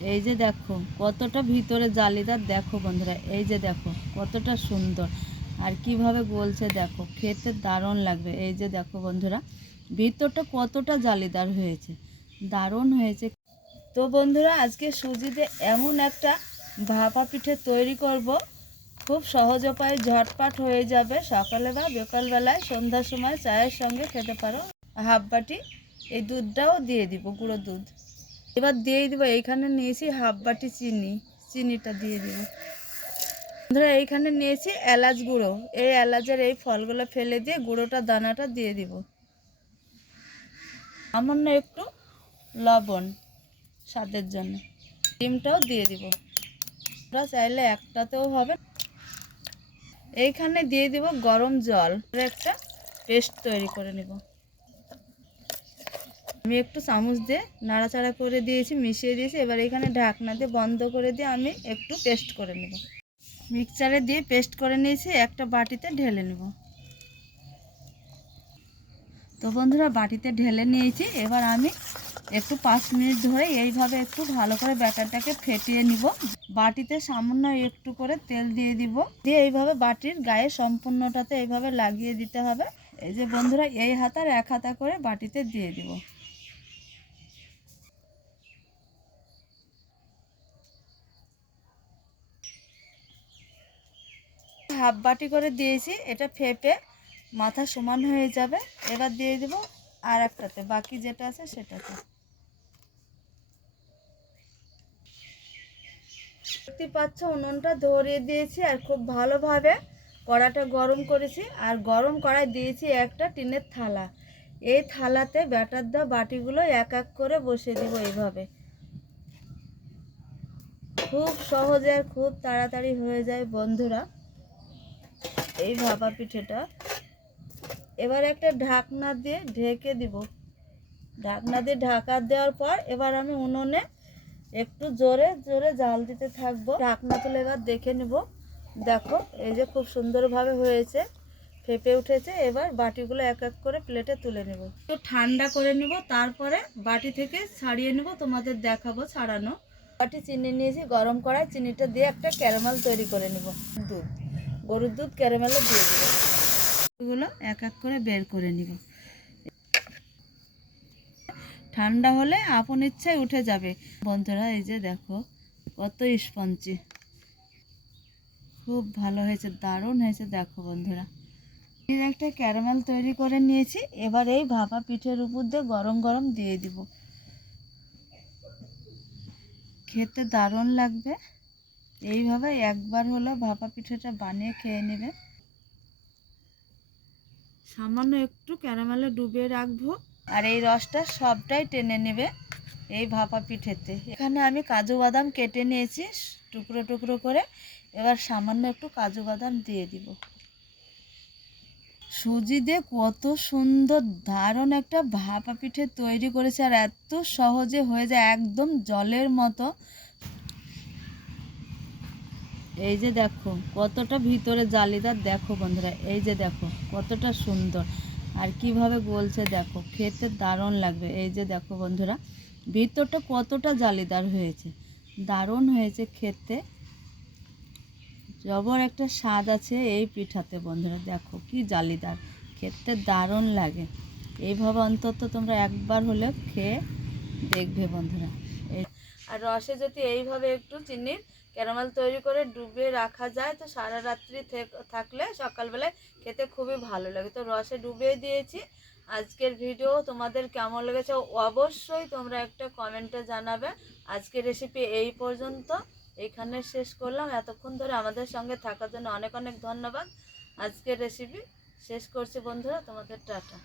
এই যে দেখো, কতটা ভিতরে জালিদার দেখো বন্ধুরা, এই যে দেখো, কতটা সুন্দর। আর কীভাবে গলছে দেখো, খেতে দারুণ লাগবে। এই যে দেখো বন্ধুরা, ভিতরটা কতটা জালিদার হয়েছে, দারুণ হয়েছে। তো বন্ধুরা, আজকে সুজিতে এমন একটা ভাপা পিঠে তৈরি করব। খুব সহজ উপায়ে ঝটপট হয়ে যাবে। সকালে বা বিকালবেলায় সন্ধ্যার সময় চায়ের সঙ্গে খেতে পারো। হাফ বাটি এই দুধটাও দিয়ে দিব, গুঁড়ো দুধ। এবার দিয়ে দিব, এইখানে নিয়েছি হাফ বাটি চিনি, চিনিটা দিয়ে দিব। বন্ধুরা, এইখানে নিয়েছি এলাচ গুঁড়ো। এই এলাচের এই ফলগুলো ফেলে দিয়ে গুঁড়োটা, দানাটা দিয়ে দিব। সামান্য একটু লবণ স্বাদের জন্য। ডিমটাও দিয়ে দিব। ওটা চাইলে একটাতেও হবে এইখানে দিয়ে দিব গরম জল। একটা পেস্ট তৈরি করে নেব। আমি একটু চামচ দিয়ে নাড়াচাড়া করে দিয়েছি, মিশিয়ে দিয়েছি। এবার এখানে ঢাকনা দিয়ে বন্ধ করে দিয়ে আমি একটু পেস্ট করে নেব। মিক্সচারে দিয়ে পেস্ট করে নিয়েছি, একটা বাটিতে ঢেলে নেব। তো বন্ধুরা, বাটিতে ঢেলে নিয়েছি। এবার আমি একটু পাঁচ মিনিট ধরে এইভাবে একটু ভালো করে ব্যাটারটাকে ফেটিয়ে নিব। বাটিতে সামান্য একটু করে তেল দিয়ে দিব। দিয়ে এইভাবে বাটির গায়ে সম্পূর্ণটাতে এইভাবে লাগিয়ে দিতে হবে। এই যে বন্ধুরা, এই হাতার এক হাতা করে বাটিতে দিয়ে দিব। হাফ বাটি করে দিয়েছি, এটা ফেপে মাথা সমান হয়ে যাবে। এবার দিয়ে দিব আর একটাতে বাকি যেটা আছে সেটাতে। দেখতে পাচ্ছ, উনুনটা ধরিয়ে দিয়েছি আর খুব ভালোভাবে কড়াটা গরম করেছি। আর গরম কড়াই দিয়েছি একটা টিনের থালা। এই থালাতে ব্যাটার দেওয়া বাটিগুলো এক এক করে বসিয়ে দিব এইভাবে। খুব সহজে আর খুব তাড়াতাড়ি হয়ে যায় বন্ধুরা। এই ভাপা পিঠেটা। এবার একটা ঢাকনা দিয়ে ঢেকে দিব। ঢাকনা দিয়ে ঢাকা দেওয়ার পর এবার আমি উনুনে একটু জোরে জোরে জাল দিতে থাকব। ঢাকনা তুলে এবার দেখে নিব। দেখো, এই যে খুব সুন্দরভাবে হয়েছে, ফেপে উঠেছে। এবার বাটিগুলো এক এক করে প্লেটে তুলে নেব। একটু ঠান্ডা করে নিব, তারপরে বাটি থেকে ছাড়িয়ে নেব, তোমাদের দেখাবো ছাড়ানো। বাটি চিনি নিয়েছি, গরম করায় চিনিটা দিয়ে একটা ক্যারামেল তৈরি করে নেব। দুধ। গরুর দুধ ক্যারামেলে দিয়ে দেবো। এগুলো এক এক করে বের করে নিব। ঠান্ডা হলে আপন ইচ্ছায় উঠে যাবে। বন্ধুরা, এই যে দেখো, কত স্পঞ্জি। খুব ভালো হয়েছে, দারুণ হয়েছে, দেখো বন্ধুরা। এর একটা ক্যারামেল তৈরি করে নিয়েছি। এবার এই ভাপা পিঠের উপর দিয়ে গরম গরম দিয়ে দিব। খেতে দারুণ লাগবে। এইভাবে একবার হলো ভাপা পিঠেটা বানিয়ে খেয়ে নেবে। সামান্য একটু ক্যারামেলে ডুবিয়ে রাখব। আর এই রসটা সবটাই টেনে নেবে এই ভাপা পিঠেতে। এখানে আমি কাজু বাদাম কেটে নিয়েছি টুকরো টুকরো করে। এবার সামান্য একটু কাজু বাদাম দিয়ে দিব। সুজি দিয়ে কত সুন্দর দারুণ একটা ভাপা পিঠে তৈরি করেছে আর এত সহজে হয়ে যায় একদম জলের মতো। এই যে দেখো, কতটা ভিতরে জালিদার। দেখো বন্ধুরা, এই যে দেখো, কতটা সুন্দর। আর কীভাবে গলছে দেখো, খেতে দারুণ লাগবে। এই যে দেখো বন্ধুরা, ভিতরটা কতটা জালিদার হয়েছে। দারুণ হয়েছে খেতে। জবর একটা স্বাদ আছে এই পিঠাতে বন্ধুরা, দেখো কি জালিদার। খেতে দারুণ লাগে। এইভাবে অন্তত তোমরা একবার হলেও খেয়ে দেখবে বন্ধুরা। আর রসে যদি এইভাবে একটু চিনির ক্যারামেল তৈরি করে ডুবিয়ে রাখা যায়, তো সারা রাত্রি থেক- থাকলে সকালবেলায় খেতে খুবই ভালো লাগে। তো রসে ডুবিয়ে দিয়েছি। আজকের ভিডিও তোমাদের কেমন লেগেছে অবশ্যই তোমরা একটা কমেন্টে জানাবে। আজকের রেসিপি এই পর্যন্ত। এখানে শেষ করলাম। এতক্ষণ ধরে আমাদের সঙ্গে থাকার জন্য অনেক অনেক ধন্যবাদ। আজকের রেসিপি শেষ করছি বন্ধুরা। তোমাদের টাটা।